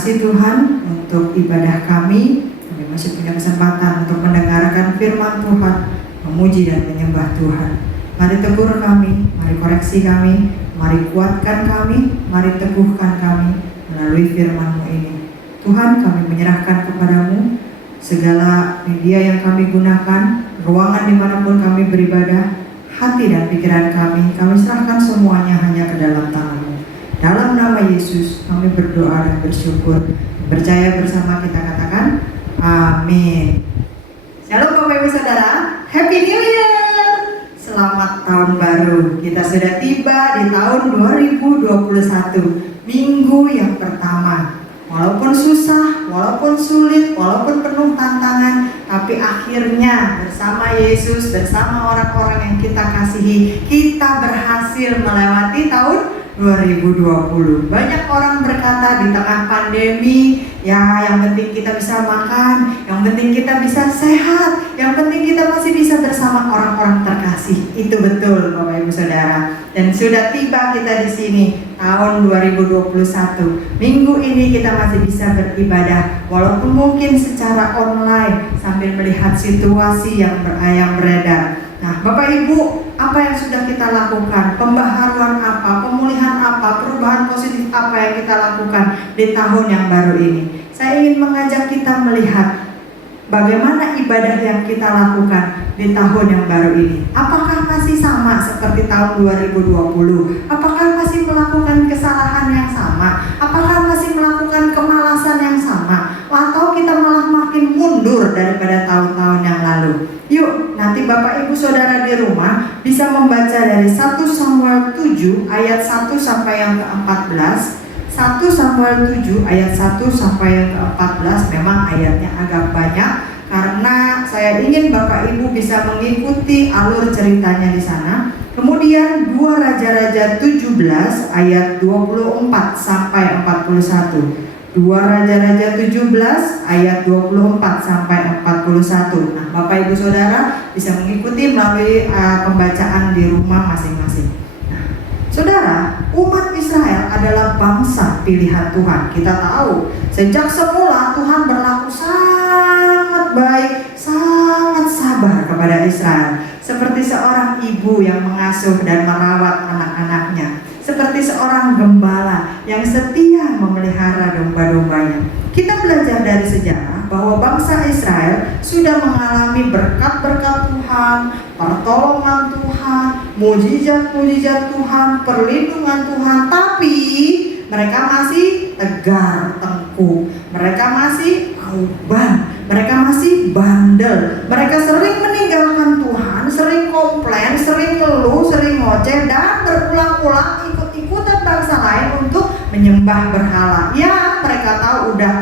kasih Tuhan untuk ibadah kami. Kami masih punya kesempatan untuk mendengarkan firman Tuhan, memuji dan menyembah Tuhan. Mari tegur kami, mari koreksi kami, mari kuatkan kami, mari teguhkan kami melalui firman-Mu ini. Tuhan, kami menyerahkan kepadamu segala media yang kami gunakan, ruangan dimanapun kami beribadah, hati dan pikiran kami serahkan semuanya hanya ke dalam tangan-Mu. Dalam nama Yesus kami berdoa dan bersyukur. Percaya bersama kita katakan amin. Shalom Bapak Ibu Saudara, Happy New Year. Selamat tahun baru. Kita sudah tiba di tahun 2021, minggu yang pertama. Walaupun susah, walaupun sulit, walaupun penuh tantangan, tapi akhirnya bersama Yesus, bersama orang-orang yang kita kasihi, kita berhasil melewati tahun 2020. Banyak orang berkata di tengah pandemi, ya yang penting kita bisa makan, yang penting kita bisa sehat, yang penting kita masih bisa bersama orang-orang terkasih. Itu betul Bapak Ibu Saudara. Dan sudah tiba kita di sini tahun 2021. Minggu ini kita masih bisa beribadah walaupun mungkin secara online sambil melihat situasi yang beredar. Nah, Bapak Ibu, apa yang sudah kita lakukan? Pembaharuan apa? Pemulihan apa? Perubahan positif apa yang kita lakukan di tahun yang baru ini? Saya ingin mengajak kita melihat bagaimana ibadah yang kita lakukan di tahun yang baru ini. Apakah masih sama seperti tahun 2020? Apakah masih melakukan kesalahan yang sama? Apakah masih melakukan kemalasan yang sama? Atau kita malah makin mundur daripada tahun-tahun yang lalu? Yuk, nanti Bapak Ibu Saudara di rumah bisa membaca dari 1 Samuel 7 ayat 1 sampai yang ke-14. 1 Samuel 7 ayat 1 sampai yang ke-14. Memang ayatnya agak banyak karena saya ingin Bapak Ibu bisa mengikuti alur ceritanya di sana. Kemudian 2 Raja-Raja 17 ayat 24 sampai 41. 2 Raja-Raja 17 ayat 24 sampai 41. Nah, Bapak Ibu Saudara bisa mengikuti melalui pembacaan di rumah masing-masing. Nah, Saudara, umat Israel adalah bangsa pilihan Tuhan. Kita tahu sejak semula Tuhan berlaku sangat baik, sangat sabar kepada Israel, seperti seorang ibu yang mengasuh dan merawat anak-anaknya, seperti seorang gembala yang setia memelihara domba-dombanya. Kita belajar dari sejarah bahwa bangsa Israel sudah mengalami berkat-berkat Tuhan, pertolongan Tuhan, mujizat-mujizat Tuhan, perlindungan Tuhan, tapi mereka masih tegar tengkuk, mereka masih auban, mereka masih bandel, mereka sering meninggalkan Tuhan, sering komplain, sering ngeluh, sering ngoceh, dan berulang-ulang ikut-ikutan bangsa lain untuk menyembah berhala. Ya, mereka tahu udah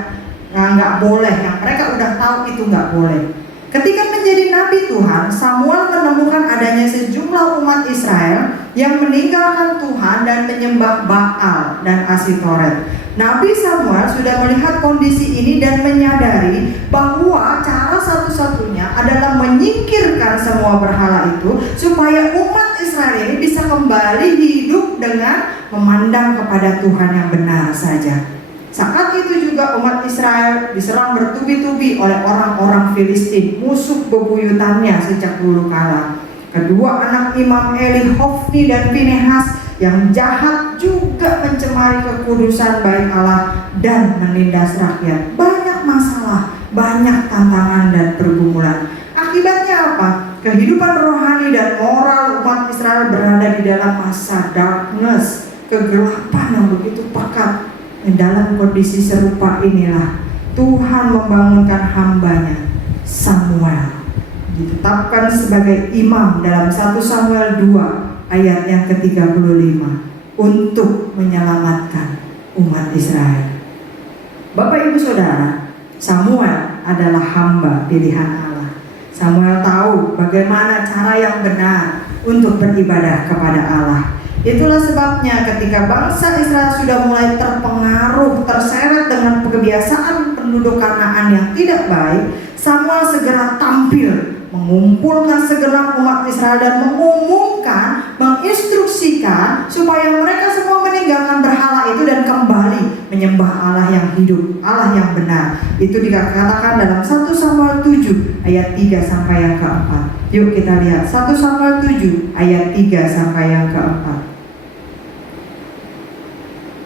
nggak boleh, yang mereka udah tahu itu nggak boleh. Ketika menjadi nabi Tuhan, Samuel menemukan adanya sejumlah umat Israel yang meninggalkan Tuhan dan menyembah Baal dan Asitoret. Nabi Samuel sudah melihat kondisi ini dan menyadari bahwa cara satu-satunya adalah menyingkirkan semua berhala itu supaya umat Israel ini bisa kembali hidup dengan memandang kepada Tuhan yang benar saja. Saat itu juga umat Israel diserang bertubi-tubi oleh orang-orang Filistin, musuh bebuyutannya sejak dulu kala. Kedua anak Imam Eli, Hofni dan Pinehas yang jahat juga mencemari kekudusan bait Allah dan menindas rakyat. Banyak masalah, banyak tantangan dan pergumulan. Akibatnya apa? Kehidupan rohani dan moral umat Israel berada di dalam masa darkness, kegelapan yang begitu pekat. Dalam kondisi serupa inilah Tuhan membangunkan hambanya Samuel, ditetapkan sebagai imam dalam 1 Samuel 2 ayat yang ke-35 untuk menyelamatkan umat Israel. Bapak Ibu Saudara, Samuel adalah hamba pilihan Allah. Samuel tahu bagaimana cara yang benar untuk beribadah kepada Allah. Itulah sebabnya ketika bangsa Israel sudah mulai terpengaruh, terseret dengan kebiasaan penduduk Kanaan yang tidak baik, Samuel segera tampil, mengumpulkan segenap umat Israel dan mengumumkan, menginstruksikan supaya mereka semua meninggalkan berhala itu dan kembali menyembah menyembah Allah yang hidup, Allah yang benar. Itu dikatakan dalam 1 Samuel 7 ayat 3 sampai yang keempat. Yuk kita lihat 1 Samuel 7 ayat 3 sampai yang keempat.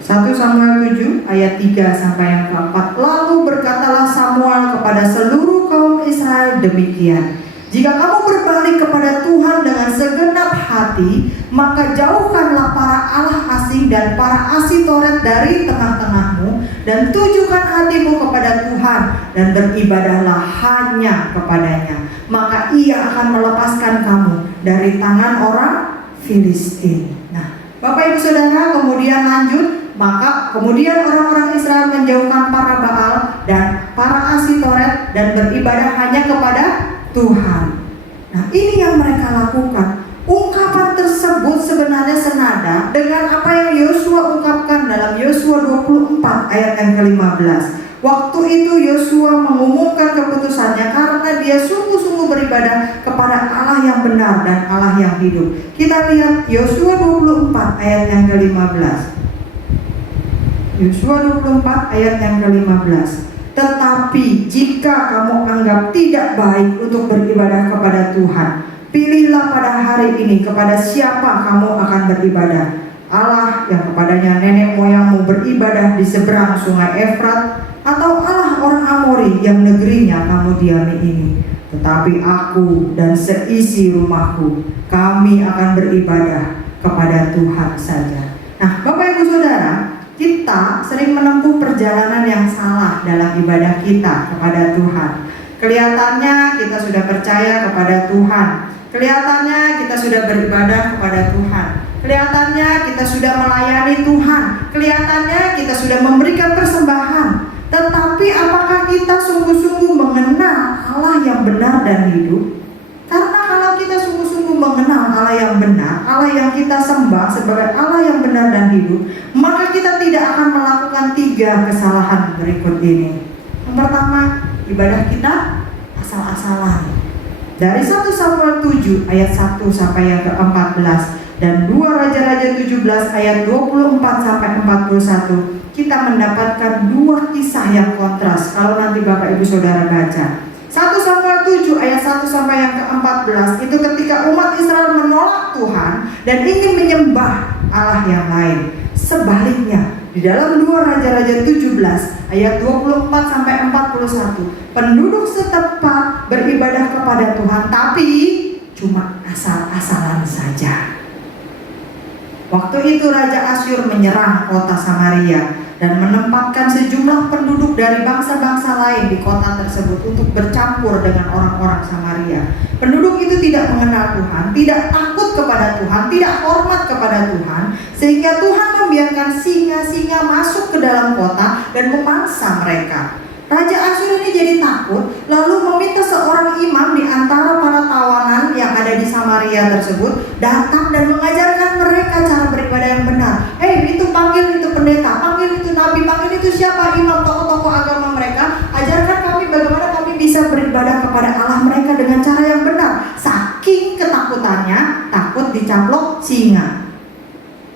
1 Samuel 7 ayat 3 sampai yang keempat. Lalu berkatalah Samuel kepada seluruh kaum Israel demikian: jika kamu berbalik kepada Tuhan dengan segenap hati, maka jauhkanlah para allah asing dan para asitoret dari tengah-tengahmu, dan tujukan hatimu kepada Tuhan, dan beribadahlah hanya kepadanya. Maka ia akan melepaskan kamu dari tangan orang Filistin. Nah, Bapak Ibu Saudara, kemudian lanjut. Maka kemudian orang-orang Israel menjauhkan para Baal dan para asitoret dan beribadah hanya kepada Tuhan. Nah, ini yang mereka lakukan. Ungkapan tersebut sebenarnya senada dengan apa yang Yosua ungkapkan dalam Yosua 24 ayat yang ke-15. Waktu itu Yosua mengumumkan keputusannya karena dia sungguh-sungguh beribadah kepada Allah yang benar dan Allah yang hidup. Kita lihat Yosua 24 ayat yang ke-15. Yosua 24 ayat yang ke-15. Tetapi jika kamu anggap tidak baik untuk beribadah kepada Tuhan, pilihlah pada hari ini kepada siapa kamu akan beribadah. Allah yang kepadanya nenek moyangmu beribadah di seberang sungai Efrat, atau Allah orang Amori yang negerinya kamu diami ini. Tetapi aku dan seisi rumahku, kami akan beribadah kepada Tuhan saja. Nah, Bapak Ibu Saudara, kita sering menempuh perjalanan yang salah dalam ibadah kita kepada Tuhan. Kelihatannya kita sudah percaya kepada Tuhan, kelihatannya kita sudah beribadah kepada Tuhan, kelihatannya kita sudah melayani Tuhan, kelihatannya kita sudah memberikan persembahan. Tetapi apakah kita sungguh-sungguh mengenal Allah yang benar dan hidup? Karena kalau kita sungguh-sungguh mengenal Allah yang benar, Allah yang kita sembah sebagai Allah yang benar dan hidup, maka kita tidak akan melakukan 3 kesalahan berikut ini. Yang pertama, ibadah kita asal-asalan. Dari 1 Samuel 7 ayat 1 sampai yang ke-14 dan 2 Raja-Raja 17 ayat 24 sampai 41, kita mendapatkan 2 kisah yang kontras kalau nanti Bapak Ibu Saudara baca. 1 Samuel 7 ayat 1 sampai yang ke-14 itu ketika umat Israel menolak Tuhan dan ingin menyembah Allah yang lain. Sebaliknya, di dalam 2 Raja-Raja 17 ayat 24 sampai 41, penduduk setempat beribadah kepada Tuhan tapi cuma asal-asalan saja. Waktu itu Raja Asyur menyerang kota Samaria dan menempatkan sejumlah penduduk dari bangsa-bangsa lain di kota tersebut untuk bercampur dengan orang-orang Samaria. Penduduk itu tidak mengenal Tuhan, tidak takut kepada Tuhan, tidak hormat kepada Tuhan, sehingga Tuhan membiarkan singa-singa masuk ke dalam kota dan memangsa mereka. Raja Asyur ini jadi takut, lalu meminta seorang imam di antara para tawanan yang ada di Samaria tersebut datang dan mengajarkan mereka cara beribadah yang benar. Itu panggil itu pendeta, panggil itu nabi, panggil itu siapa imam, tokoh-tokoh agama mereka, ajarkan kami bagaimana kami bisa beribadah kepada Allah mereka dengan cara yang benar. Saking ketakutannya, takut dicaplok singa.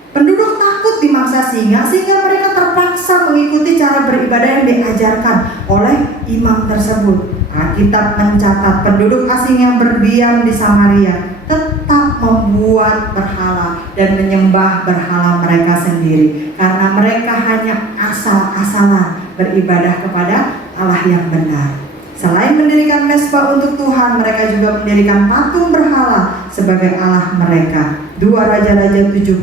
Penduduk takut dimangsa singa sehingga mereka terpaksa mengikuti cara beribadah yang diajarkan oleh imam tersebut. Alkitab mencatat penduduk asing yang berdiam di Samaria tetap membuat berhala dan menyembah berhala mereka sendiri karena mereka hanya asal-asalan beribadah kepada Allah yang benar. Selain mendirikan mezbah untuk Tuhan, mereka juga mendirikan patung berhala sebagai Allah mereka. 2 Raja-Raja 17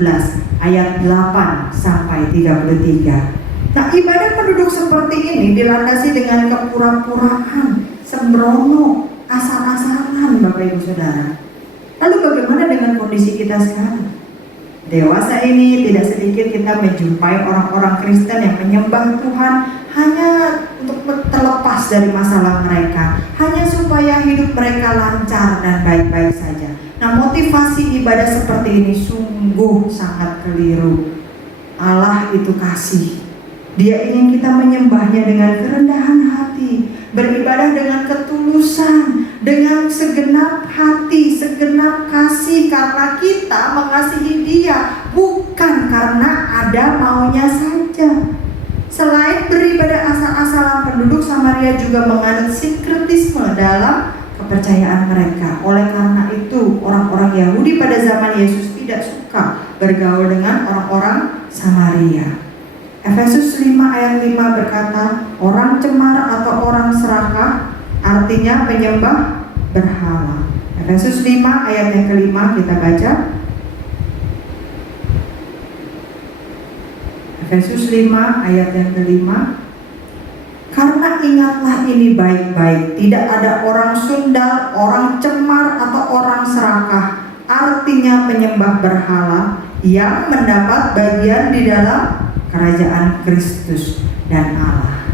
ayat 8 sampai 33. Nah, ibadah penduduk seperti ini dilandasi dengan kepura-puraan, sembrono, asal-asalan, Bapak Ibu Saudara. Lalu bagaimana dengan kondisi kita sekarang? Dewasa ini tidak sedikit kita menjumpai orang-orang Kristen yang menyembah Tuhan hanya untuk terlepas dari masalah mereka, hanya supaya hidup mereka lancar dan baik-baik saja. Nah, motivasi ibadah seperti ini sungguh sangat keliru. Allah itu kasih. Dia ingin kita menyembahnya dengan kerendahan hati, beribadah dengan ketulusan, dengan segenap hati, segenap kasih, karena kita mengasihi Dia, bukan karena ada maunya saja. Selain beribadah asal-asalan, penduduk Samaria juga menganut sinkretisme dalam kepercayaan mereka. Oleh karena itu, orang-orang Yahudi pada zaman Yesus tidak suka bergaul dengan orang-orang Samaria. Efesus 5 ayat 5 berkata, orang cemar atau orang serakah artinya penyembah berhala. Efesus 5 ayat yang kelima kita baca. Efesus 5 ayat yang kelima. Karena ingatlah ini baik-baik, tidak ada orang sundal, orang cemar atau orang serakah, artinya penyembah berhala, yang mendapat bagian di dalam kerajaan Kristus dan Allah.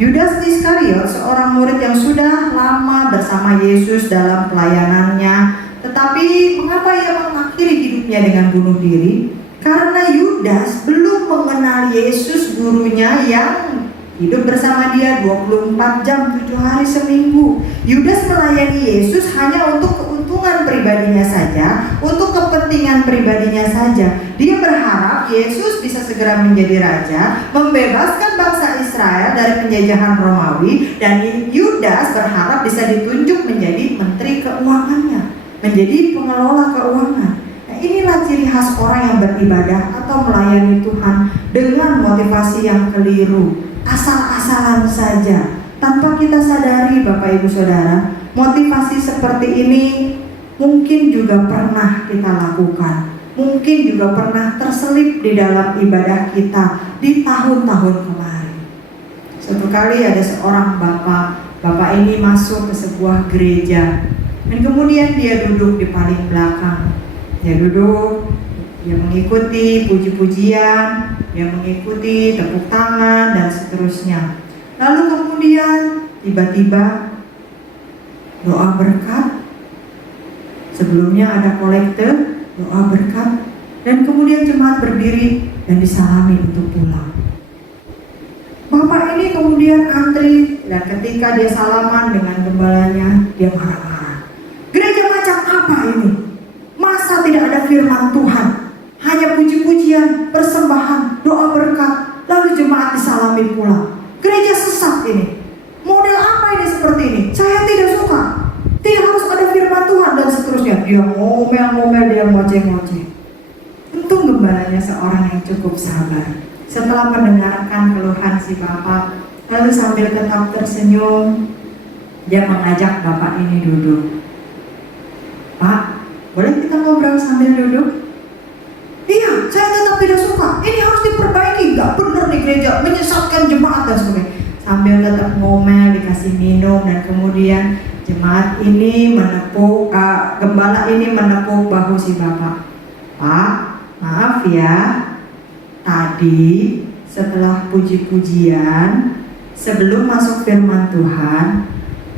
Yudas Iskariot, seorang murid yang sudah lama bersama Yesus dalam pelayanannya, tetapi mengapa ia mengakhiri hidupnya dengan bunuh diri? Karena Yudas belum mengenal Yesus gurunya yang hidup bersama dia 24 jam 7 hari seminggu. Yudas melayani Yesus hanya untuk keuntungan pribadinya saja, untuk kepentingan pribadinya saja. Dia berharap Yesus bisa segera menjadi raja, membebaskan bangsa Israel dari penjajahan Romawi, dan Yudas berharap bisa ditunjuk menjadi menteri keuangannya, menjadi pengelola keuangan. Nah, inilah ciri khas orang yang beribadah atau melayani Tuhan dengan motivasi yang keliru, asal-asalan saja, tanpa kita sadari. Bapak Ibu Saudara, motivasi seperti ini mungkin juga pernah kita lakukan, mungkin juga pernah terselip di dalam ibadah kita di tahun-tahun kemarin. Suatu kali ada seorang bapak ini masuk ke sebuah gereja, dan kemudian dia duduk di paling belakang. Dia duduk, dia mengikuti puji-pujian, dia mengikuti tepuk tangan dan seterusnya. Lalu kemudian tiba-tiba doa berkat. Sebelumnya ada kolekte, doa berkat, dan kemudian jemaat berdiri dan disalami untuk pulang. Bapak ini kemudian antri, dan ketika dia salaman dengan gembalanya, dia marah-marah. Gereja macam apa ini? Masa tidak ada firman Tuhan? Hanya puji-pujian, persembahan, doa berkat, lalu jemaat disalami pulang. Gereja sesat ini. Model apa ini seperti ini? Saya tidak suka. Tidak harus ada firman Tuhan dan seterusnya. Dia ngomel-ngomel, dia ngoceh-ngoceh. Untung gembalanya seorang yang cukup sabar. Setelah mendengarkan keluhan si bapak, lalu sambil tetap tersenyum, dia mengajak bapak ini duduk. Pak, boleh kita ngobrol sambil duduk? Iya, saya tetap tidak suka. Ini harus diperbaiki. Gak benar di gereja, menyesatkan jemaat dan sebagainya. Sambil tetap ngomel, dikasih minum, dan kemudian jemaat ini menepuk, gembala ini menepuk bahu si bapak. Pak, maaf ya, tadi setelah puji-pujian, sebelum masuk firman Tuhan,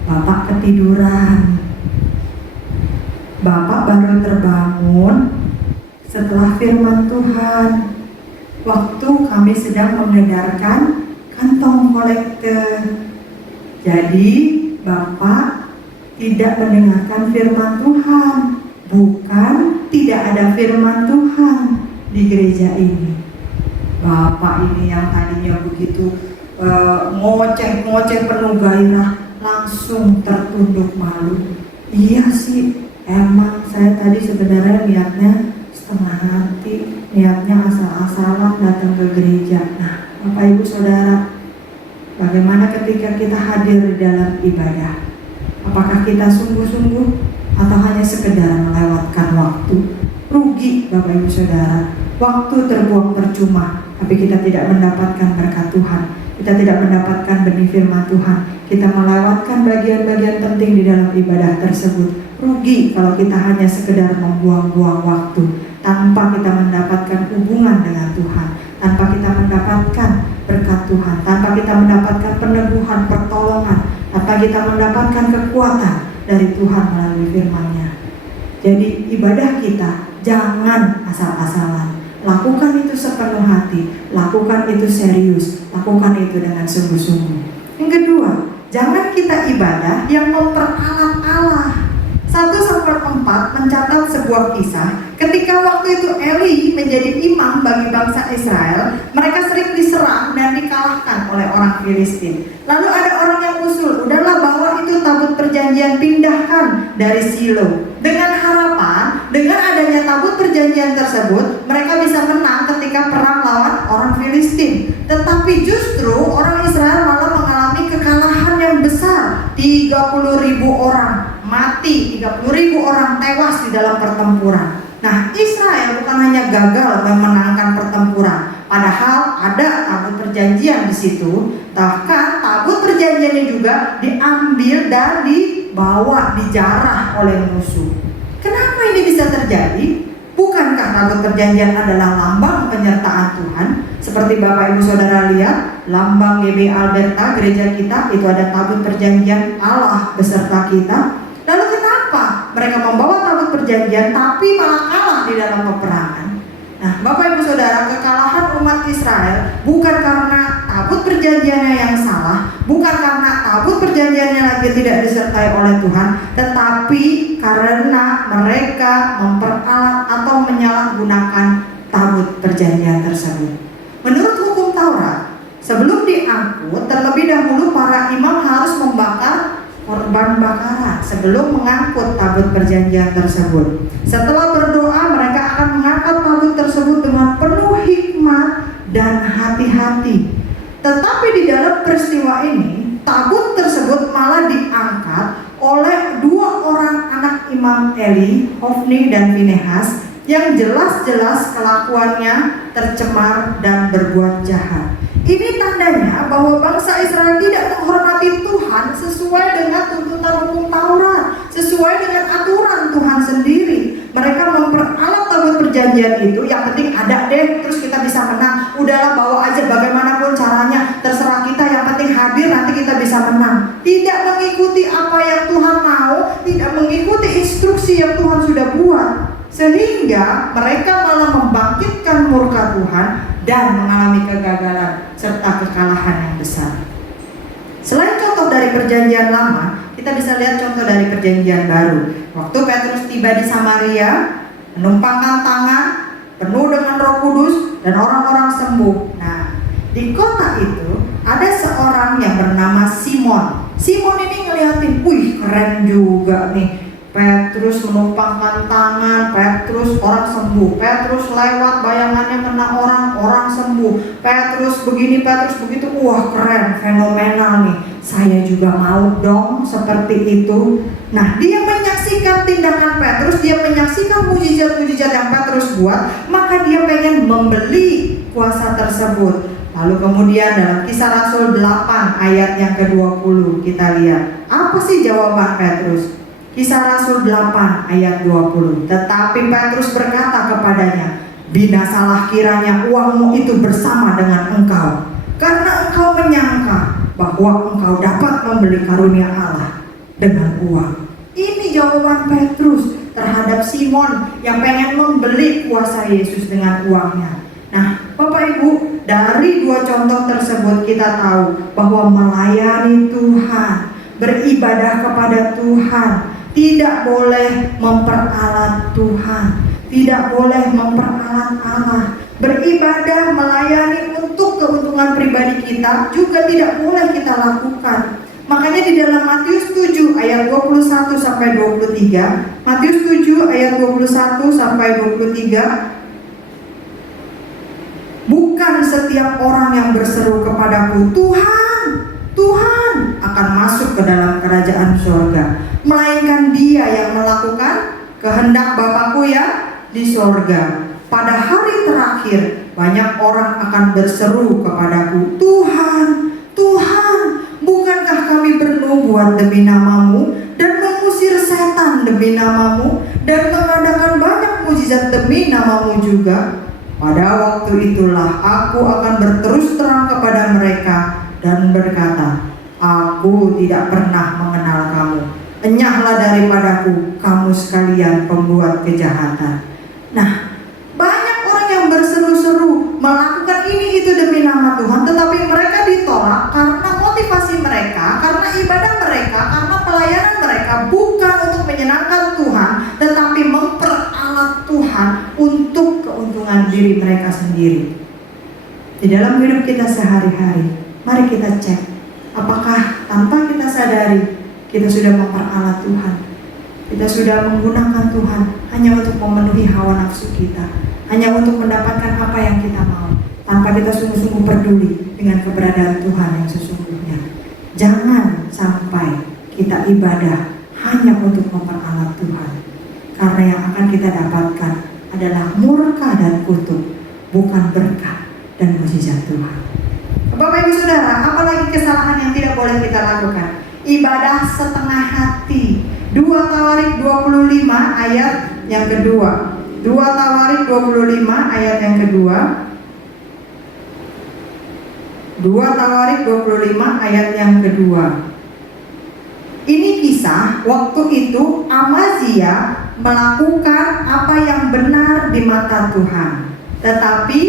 bapak ketiduran. Bapak baru terbangun setelah firman Tuhan, waktu kami sedang mengedarkan kantong kolekte. Jadi Bapak tidak mendengarkan firman Tuhan. Bukan tidak ada firman Tuhan di gereja ini. Bapak ini yang tadinya begitu ngoceh-ngoceh penuh gairah, langsung tertunduk malu. Iya sih, emang saya tadi sebenarnya niatnya setengah hati, niatnya asal-asalan datang ke gereja. Nah, Bapak Ibu Saudara, bagaimana ketika kita hadir di dalam ibadah? Apakah kita sungguh-sungguh atau hanya sekedar melewatkan waktu? Rugi Bapak Ibu Saudara, waktu terbuang percuma, tapi kita tidak mendapatkan berkat Tuhan, kita tidak mendapatkan benih firman Tuhan, kita melewatkan bagian-bagian penting di dalam ibadah tersebut. Rugi kalau kita hanya sekedar membuang-buang waktu tanpa kita mendapatkan hubungan dengan Tuhan, tanpa kita mendapatkan berkat Tuhan, tanpa kita mendapatkan peneguhan, pertolongan, tanpa kita mendapatkan kekuatan dari Tuhan melalui firman-Nya. Jadi ibadah kita jangan asal-asalan. Lakukan itu sepenuh hati, lakukan itu serius, lakukan itu dengan sungguh-sungguh. Yang kedua, jangan kita ibadah yang memperalat Allah. 1 Samuel 4 mencatat sebuah kisah ketika waktu itu Eli menjadi imam bagi bangsa Israel. Mereka sering diserang dan dikalahkan oleh orang Filistin. Lalu ada orang yang usul, udahlah bawa itu tabut perjanjian, pindahkan dari Silo. Dengan harapan, dengan adanya tabut perjanjian tersebut, mereka bisa menang ketika perang lawan orang Filistin. Tetapi justru orang Israel malah mengalami kekalahan yang besar. 30.000 orang mati, 30.000 orang tewas di dalam pertempuran. Nah, Israel bukan hanya gagal memenangkan pertempuran, padahal ada tabut perjanjian di situ. Bahkan tabut perjanjiannya juga diambil dan dibawa, dijarah oleh musuh. Kenapa ini bisa terjadi? Bukankah tabut perjanjian adalah lambang penyertaan Tuhan? Seperti Bapak Ibu Saudara lihat, lambang GB Alberta gereja kita itu ada tabut perjanjian Allah beserta kita. Lalu kenapa mereka membawa tabut perjanjian tapi malah kalah di dalam peperangan? Nah, Bapak Ibu Saudara, kekalahan umat Israel bukan karena tabut perjanjiannya yang salah, bukan karena tabut perjanjiannya lagi tidak disertai oleh Tuhan, tetapi karena mereka memperalat atau menyalahgunakan tabut perjanjian tersebut. Menurut hukum Taurat, sebelum diangkut, terlebih dahulu para imam harus membakar korban bakaran sebelum mengangkut tabut perjanjian tersebut. Setelah berdoa, mereka akan mengangkat tabut tersebut dengan penuh hikmat dan hati-hati. Tetapi di dalam peristiwa ini, tabut tersebut malah diangkat oleh 2 orang anak Imam Eli, Hofni dan Finehas, yang jelas-jelas kelakuannya tercemar dan berbuat jahat. Ini tandanya bahwa bangsa Israel tidak menghormati Tuhan sesuai dengan tuntutan hukum Taurat, sesuai dengan aturan Tuhan sendiri. Mereka memperalat tabut perjanjian itu, yang penting ada deh, terus kita bisa menang. Udahlah bawa aja bagaimanapun caranya, terserah kita, yang penting hadir, nanti kita bisa menang. Tidak mengikuti apa yang Tuhan mau, tidak mengikuti instruksi yang Tuhan sudah buat. Sehingga mereka malah membangkitkan murka Tuhan dan mengalami kegagalan serta kekalahan yang besar. Selain contoh dari perjanjian lama, kita bisa lihat contoh dari perjanjian baru. Waktu Petrus tiba di Samaria, menumpangkan tangan, penuh dengan Roh Kudus, dan orang-orang sembuh. Nah, di kota itu ada seorang yang bernama Simon. Simon ini ngeliatin, wih keren juga nih, Petrus menumpangkan tangan, Petrus orang sembuh, Petrus lewat bayangannya kena orang sembuh, Petrus begini, Petrus begitu, wah keren, fenomenal nih, saya juga mau dong seperti itu. Nah, dia menyaksikan tindakan Petrus, dia menyaksikan mujizat-mujizat yang Petrus buat, maka dia pengen membeli kuasa tersebut. Lalu kemudian dalam Kisah Rasul 8 ayat yang ke-20 kita lihat, apa sih jawaban Petrus? Kisah Rasul 8 ayat 20. Tetapi Petrus berkata kepadanya, binasalah kiranya uangmu itu bersama dengan engkau, karena engkau menyangka bahwa engkau dapat membeli karunia Allah dengan uang. Ini jawaban Petrus terhadap Simon yang pengen membeli kuasa Yesus dengan uangnya. Nah, Bapak Ibu, dari 2 contoh tersebut kita tahu bahwa melayani Tuhan, beribadah kepada Tuhan, tidak boleh memperalat Tuhan, tidak boleh memperalat Allah. Beribadah, melayani untuk keuntungan pribadi kita juga tidak boleh kita lakukan. Makanya di dalam Matius 7 ayat 21 sampai 23, Matius 7 ayat 21 sampai 23, bukan setiap orang yang berseru kepadaku, Tuhan, Tuhan, akan masuk ke dalam kerajaan surga, melainkan dia yang melakukan kehendak Bapakku yang di surga. Pada hari terakhir, banyak orang akan berseru kepadaku, Tuhan, Tuhan, bukankah kami bernubuat demi namamu dan mengusir setan demi namamu dan mengadakan banyak mujizat demi namamu juga? Pada waktu itulah aku akan berterus terang kepada mereka dan berkata, aku tidak pernah mengenal kamu. Enyahlah daripadaku, kamu sekalian pembuat kejahatan. Nah, banyak orang yang berseru-seru melakukan ini itu demi nama Tuhan, tetapi mereka ditolak karena motivasi mereka, karena ibadah mereka, karena pelayanan mereka bukan untuk menyenangkan Tuhan, tetapi memperalat Tuhan untuk keuntungan diri mereka sendiri. Di dalam hidup kita sehari-hari, mari kita cek apakah tanpa kita sadari kita sudah memperalat Tuhan. Kita sudah menggunakan Tuhan hanya untuk memenuhi hawa nafsu kita, hanya untuk mendapatkan apa yang kita mau, tanpa kita sungguh-sungguh peduli dengan keberadaan Tuhan yang sesungguhnya. Jangan sampai kita ibadah hanya untuk memperalat Tuhan, karena yang akan kita dapatkan adalah murka dan kutuk, bukan berkat dan mukjizat Tuhan. Bapak Ibu Saudara, apalagi kesalahan yang tidak boleh kita lakukan? Ibadah setengah hati. 2 Tawarik 25 ayat yang kedua. 2 Tawarik 25 ayat yang kedua. 2 Tawarik 25 ayat yang kedua. Ini kisah waktu itu Amazia melakukan apa yang benar di mata Tuhan, tetapi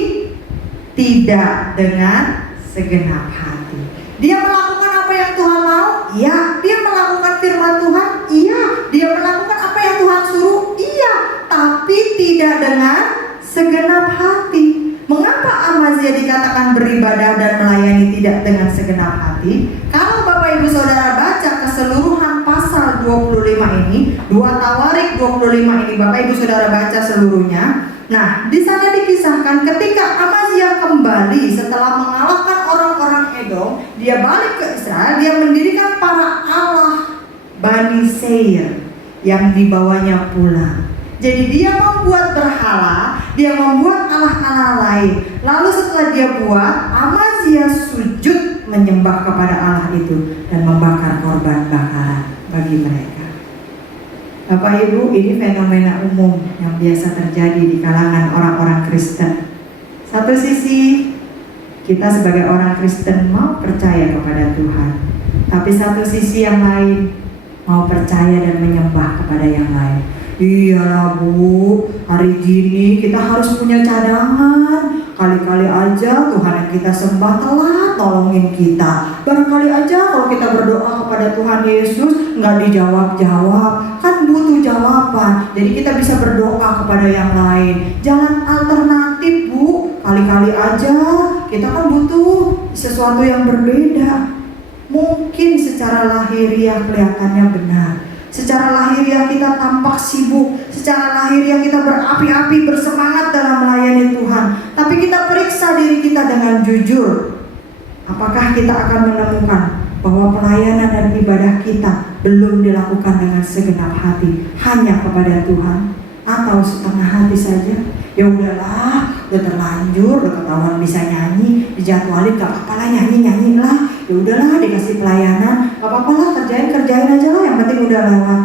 tidak dengan segenap hati. Dia melakukan apa yang Tuhan mau? Iya. Dia melakukan firman Tuhan? Iya. Dia melakukan apa yang Tuhan suruh? Iya. Tapi tidak dengan segenap hati. Mengapa Amazia dikatakan beribadah dan melayani tidak dengan segenap hati? Kalau Bapak Ibu Saudara baca keseluruhan pasal 25 ini, 2 Tawarik 25 ini, Bapak Ibu Saudara baca seluruhnya. Nah, di sana dikisahkan ketika Amazia kembali setelah mengalahkan orang-orang Edom, dia balik ke Israel, dia mendirikan para Allah Bani Seir yang dibawanya pulang. Jadi dia membuat berhala, dia membuat Allah-Allah lain. Lalu setelah dia buat, Amazia sujud menyembah kepada Allah itu dan membakar korban bakaran bagi mereka. Bapak Ibu, ini fenomena umum yang biasa terjadi di kalangan orang-orang Kristen. Satu sisi, kita sebagai orang Kristen mau percaya kepada Tuhan, tapi satu sisi yang lain mau percaya dan menyembah kepada yang lain. Iyalah Bu, hari gini kita harus punya cadangan. Kali-kali aja Tuhan yang kita sembah telat nolongin kita. Barangkali aja kalau kita berdoa kepada Tuhan Yesus nggak dijawab-jawab, kan butuh jawaban. Jadi kita bisa berdoa kepada yang lain. Jalan alternatif Bu, kali-kali aja kita kan butuh sesuatu yang berbeda. Mungkin secara lahiriah kelihatannya benar, secara lahiriah kita tampak sibuk, secara lahiriah kita berapi-api bersemangat dalam melayani Tuhan. Tapi kita periksa diri kita dengan jujur. Apakah kita akan menemukan bahwa pelayanan dan ibadah kita belum dilakukan dengan segenap hati hanya kepada Tuhan, atau setengah hati saja? Ya udahlah, udah terlanjur, udah ketahuan bisa nyanyi, dijadwalin gak apa-apa lah, nyanyi lah. Ya udahlah, dikasih pelayanan, gak apa-apa lah, kerjain aja lah, yang penting udah lewat.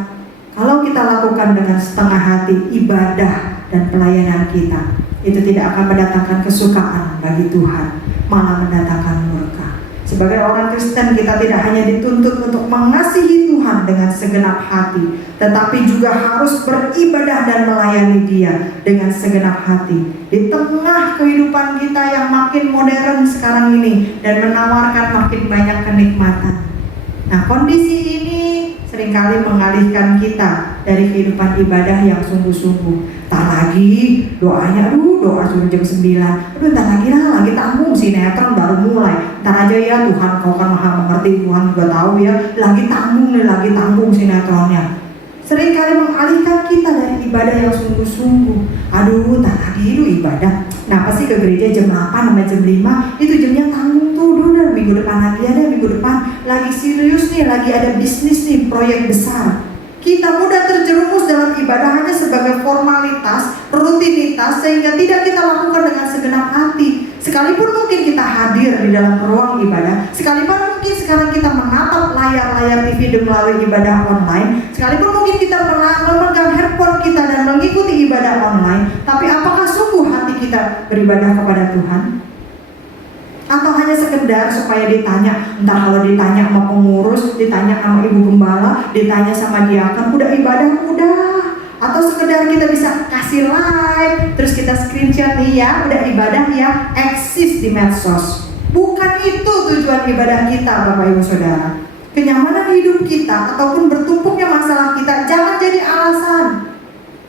Kalau kita lakukan dengan setengah hati ibadah dan pelayanan kita, itu tidak akan mendatangkan kesukaan bagi Tuhan, malah mendatangkan murka. Sebagai orang Kristen, kita tidak hanya dituntut untuk mengasihi Tuhan dengan segenap hati, tetapi juga harus beribadah dan melayani Dia dengan segenap hati. Di tengah kehidupan kita yang makin modern sekarang ini dan menawarkan makin banyak kenikmatan. Nah, kondisi ini seringkali mengalihkan kita dari kehidupan ibadah yang sungguh-sungguh. Tak lagi doanya, doa suruh jam 9. Ntar lagi lah, lagi tanggung sinetron baru mulai. Ntar aja ya, Tuhan kau kan maha mengerti, Tuhan juga tahu ya. Lagi tanggung sinetronnya. Seringkali mengalihkan kita dari ibadah yang sungguh-sungguh. Ntar lagi ibadah. Kenapa sih ke gereja jam 8 sampai jam 5? Itu jamnya tanggung tuh, udah minggu depan lagi ada, minggu depan lagi serius nih, lagi ada bisnis nih, proyek besar. Kita mudah terjerumus dalam ibadah hanya sebagai formalitas, rutinitas, sehingga tidak kita lakukan dengan segenap hati. Sekalipun mungkin kita hadir di dalam ruang ibadah, sekalipun mungkin sekarang kita menatap layar-layar TV melalui ibadah online, sekalipun mungkin kita memegang handphone kita dan mengikuti ibadah online, tapi apakah sungguh hati kita beribadah kepada Tuhan? Atau hanya sekedar supaya ditanya, entah kalau ditanya sama pengurus, ditanya sama ibu gembala, ditanya sama diaken, udah ibadah udah. Atau sekedar kita bisa kasih like, terus kita screenshot nih ya, udah ibadah ya, eksis di medsos. Bukan itu tujuan ibadah kita, Bapak Ibu Saudara. Kenyamanan hidup kita ataupun bertumpuknya masalah kita jangan jadi alasan.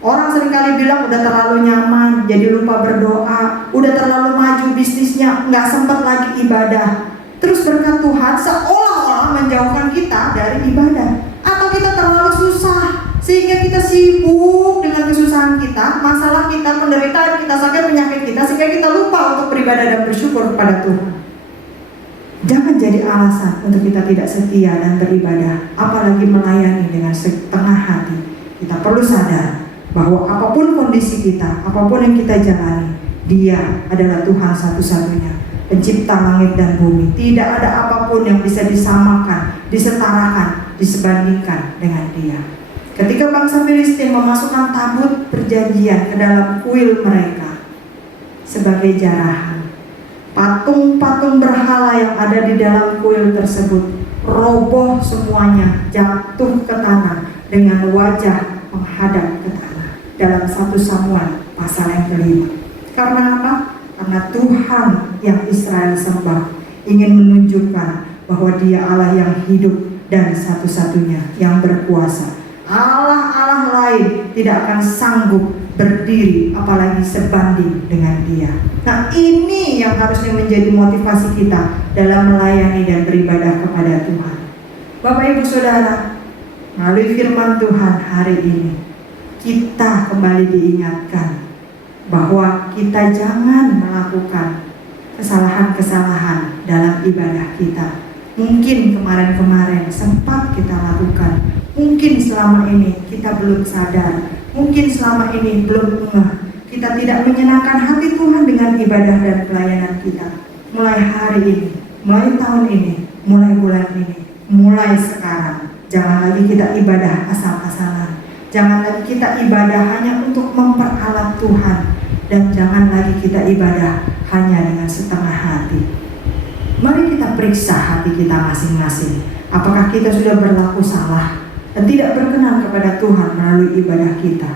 Orang seringkali bilang udah terlalu nyaman, jadi lupa berdoa. Udah terlalu maju bisnisnya, kondisinya nggak sempat lagi ibadah, terus berkat Tuhan seolah-olah menjauhkan kita dari ibadah. Atau kita terlalu susah sehingga kita sibuk dengan kesusahan kita, masalah kita, penderitaan kita, sakit penyakit kita, sehingga kita lupa untuk beribadah dan bersyukur kepada Tuhan. Jangan jadi alasan untuk kita tidak setia dan beribadah, apalagi melayani dengan setengah hati. Kita perlu sadar bahwa apapun kondisi kita, apapun yang kita jalani, Dia adalah Tuhan satu-satunya, pencipta langit dan bumi. Tidak ada apapun yang bisa disamakan, disetarakan, disebandingkan dengan Dia. Ketika bangsa Filistin memasukkan tabut perjanjian ke dalam kuil mereka sebagai jarahan, patung-patung berhala yang ada di dalam kuil tersebut roboh semuanya, jatuh ke tanah dengan wajah menghadap ke tanah. Dalam 1 Samuel pasal yang ke-5. Karena apa? Karena Tuhan yang Israel sembah ingin menunjukkan bahwa Dia Allah yang hidup dan satu-satunya yang berkuasa. Allah-Allah lain tidak akan sanggup berdiri, apalagi sebanding dengan Dia. Nah, ini yang harusnya menjadi motivasi kita dalam melayani dan beribadah kepada Tuhan. Bapak Ibu Saudara, melalui firman Tuhan hari ini, kita kembali diingatkan bahwa kita jangan melakukan kesalahan-kesalahan dalam ibadah kita. Mungkin kemarin-kemarin sempat kita lakukan, mungkin selama ini kita belum sadar, mungkin selama ini belum ngeh, kita tidak menyenangkan hati Tuhan dengan ibadah dan pelayanan kita. Mulai hari ini, mulai tahun ini, mulai bulan ini, mulai sekarang, jangan lagi kita ibadah asal-asalan. Jangan lagi kita ibadah hanya untuk memperalat Tuhan, dan jangan lagi kita ibadah hanya dengan setengah hati. Mari kita periksa hati kita masing-masing. Apakah kita sudah berlaku salah dan tidak berkenan kepada Tuhan melalui ibadah kita?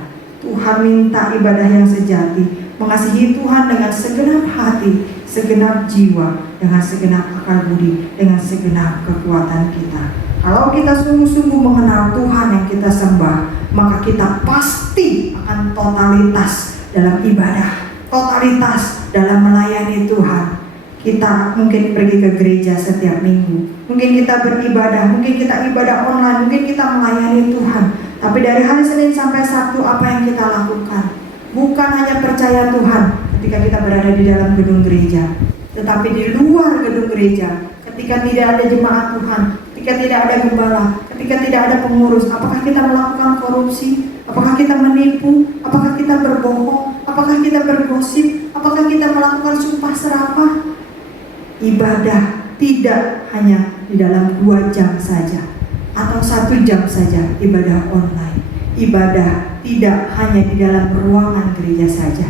Tuhan minta ibadah yang sejati, mengasihi Tuhan dengan segenap hati, segenap jiwa, dengan segenap akal budi, dengan segenap kekuatan kita. Kalau kita sungguh-sungguh mengenal Tuhan yang kita sembah, maka kita pasti akan totalitas dalam ibadah, totalitas dalam melayani Tuhan. Kita mungkin pergi ke gereja setiap minggu, mungkin kita beribadah, mungkin kita ibadah online, mungkin kita melayani Tuhan. Tapi dari hari Senin sampai Sabtu, apa yang kita lakukan? Bukan hanya percaya Tuhan ketika kita berada di dalam gedung gereja, tetapi di luar gedung gereja, ketika tidak ada jemaat Tuhan, ketika tidak ada gembala, ketika tidak ada pengurus, apakah kita melakukan korupsi? Apakah kita menipu? Apakah kita berbohong? Apakah kita bergosip? Apakah kita melakukan sumpah serapah? Ibadah tidak hanya di dalam 2 jam saja atau 1 jam saja ibadah online. Ibadah tidak hanya di dalam ruangan gereja saja.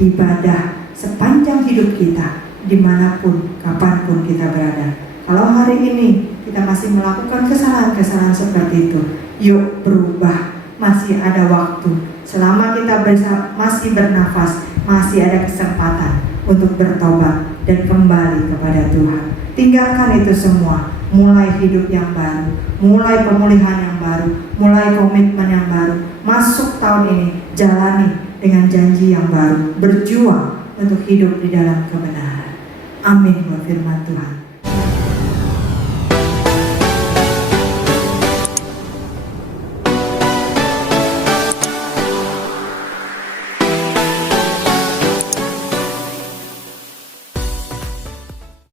Ibadah sepanjang hidup kita, dimanapun, kapanpun kita berada. Kalau hari ini kita masih melakukan kesalahan-kesalahan seperti itu, yuk berubah. Masih ada waktu. Selama kita masih bernafas, masih ada kesempatan untuk bertobat dan kembali kepada Tuhan. Tinggalkan itu semua, mulai hidup yang baru, mulai pemulihan yang baru, mulai komitmen yang baru. Masuk tahun ini, jalani dengan janji yang baru, berjuang untuk hidup di dalam kebenaran. Amin buat firman Tuhan.